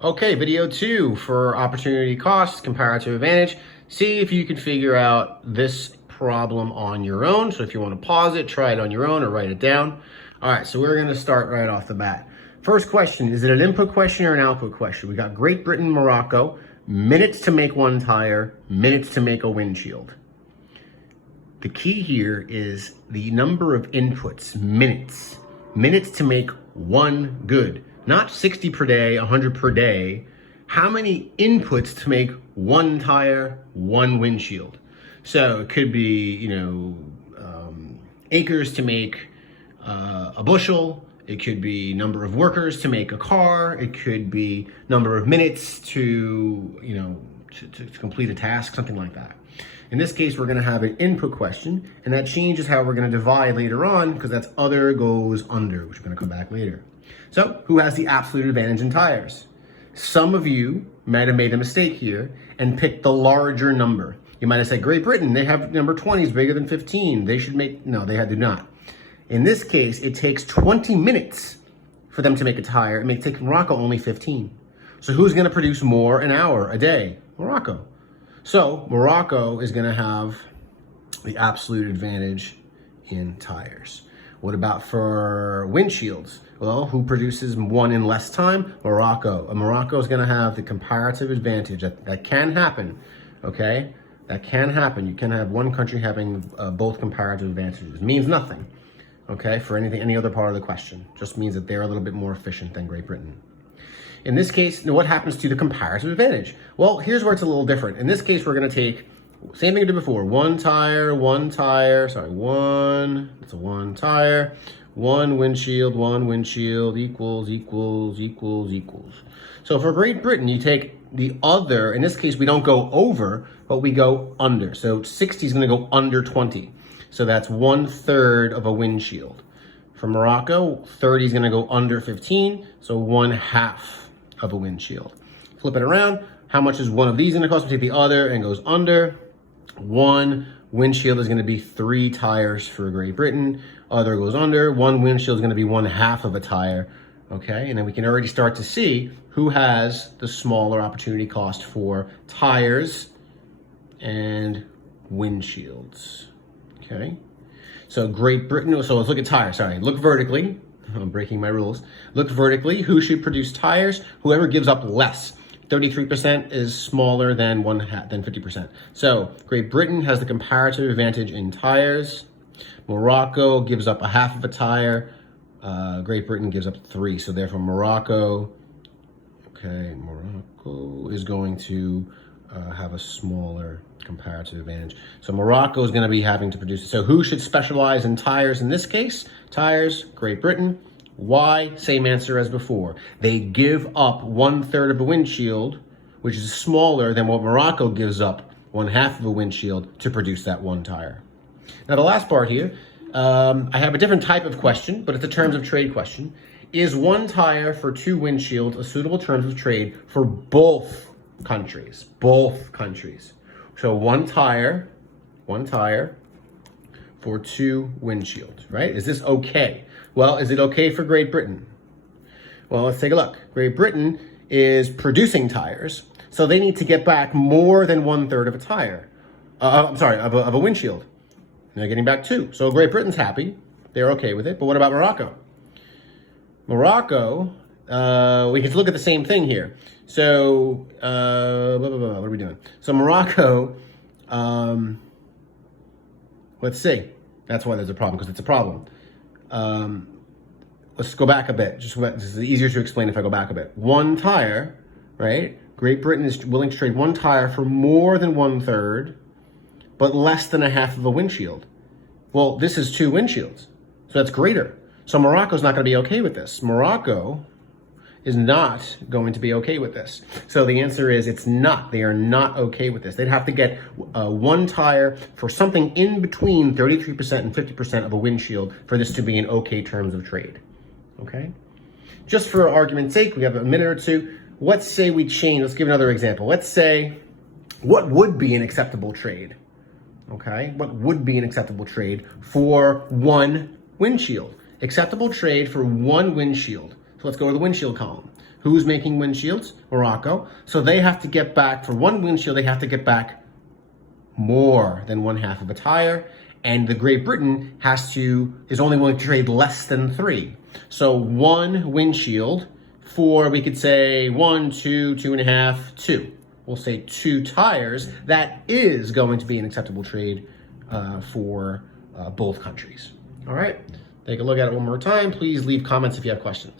Okay, video 2 for opportunity cost, comparative advantage. See if you can figure out this problem on your own. So if you want to pause it, try it on your own or write it down. All right, so we're going to start right off the bat. First question, is it an input question or an output question? We got Great Britain, Morocco, minutes to make one tire, minutes to make a windshield. The key here is the number of inputs, minutes. Minutes to make one good. Not 60 per day, 100 per day. How many inputs to make one tire, one windshield? So it could be, acres to make a bushel. It could be number of workers to make a car. It could be number of minutes to complete a task, something like that. In this case, we're going to have an input question, and that changes how we're going to divide later on, because that's other goes under, which we're going to come back later. So, who has the absolute advantage in tires? Some of you might have made a mistake here and picked the larger number. You might have said, Great Britain, they have number 20 is bigger than 15. They should make, no, they do not. In this case, it takes 20 minutes for them to make a tire. It may take Morocco only 15. So who's going to produce more an hour, a day? Morocco. So Morocco is going to have the absolute advantage in tires. What about for windshields? Well, who produces one in less time? Morocco. And Morocco is going to have the comparative advantage. That can happen, okay? That can happen. You can have one country having both comparative advantages. It means nothing, okay, for any other part of the question. Just means that they're a little bit more efficient than Great Britain. In this case, what happens to the comparative advantage? Well, here's where it's a little different. In this case, we're going to take, same thing we did before, one tire, one windshield equals. So for Great Britain, you take the other, in this case, we don't go over, but we go under. So 60 is going to go under 20. So that's 1/3 of a windshield. For Morocco, 30 is going to go under 15, so 1/2 of a windshield. Flip it around. How much is one of these going to cost? We take the other and goes under. One windshield is going to be 3 tires for Great Britain. Other goes under. One windshield is going to be 1/2 of a tire. Okay, and then we can already start to see who has the smaller opportunity cost for tires and windshields. Okay. So Great Britain, so let's look at tires, sorry. Look vertically, I'm breaking my rules. Look vertically, who should produce tires? Whoever gives up less. 33% is smaller than 50%. So Great Britain has the comparative advantage in tires. Morocco gives up 1/2 of a tire. Great Britain gives up 3. So therefore Morocco is going to have a smaller comparative advantage. So Morocco is going to be having to produce it. So who should specialize in tires in this case? Tires, Great Britain. Why? Same answer as before. They give up 1/3 of a windshield, which is smaller than what Morocco gives up 1/2 of a windshield to produce that one tire. Now the last part here, I have a different type of question, but it's a terms of trade question. Is one tire for 2 windshields a suitable terms of trade for both countries? Both countries. So one tire for 2 windshields, right? Is this okay? Well, is it okay for Great Britain? Well, let's take a look. Great Britain is producing tires, so they need to get back more than 1/3 of a tire. Of a windshield. And they're getting back 2. So Great Britain's happy. They're okay with it. But what about Morocco? Morocco, we can look at the same thing here. So, what are we doing? So Morocco, let's see. That's why there's a problem, because it's a problem. Let's go back a bit. This is easier to explain if I go back a bit. One tire, right? Great Britain is willing to trade one tire for more than 1/3, but less than 1/2 of a windshield. Well, this is 2 windshields, so that's greater. So Morocco's not going to be okay with this. Morocco is not going to be okay with this. So the answer is it's not. They are not okay with this. They'd have to get one tire for something in between 33% and 50% of a windshield for this to be an okay terms of trade. Okay? Just for argument's sake, we have a minute or two. Let's say we change. Let's give another example. Let's say, what would be an acceptable trade? Okay? What would be an acceptable trade for one windshield? Acceptable trade for one windshield. So let's go to the windshield column. Who's making windshields? Morocco. So they have to get back, for one windshield, they have to get back more than one half of a tire. And the Great Britain is only willing to trade less than 3. So one windshield for, we could say 1, 2, 2.5, 2. We'll say 2 tires. That is going to be an acceptable trade for both countries. All right, take a look at it one more time. Please leave comments if you have questions.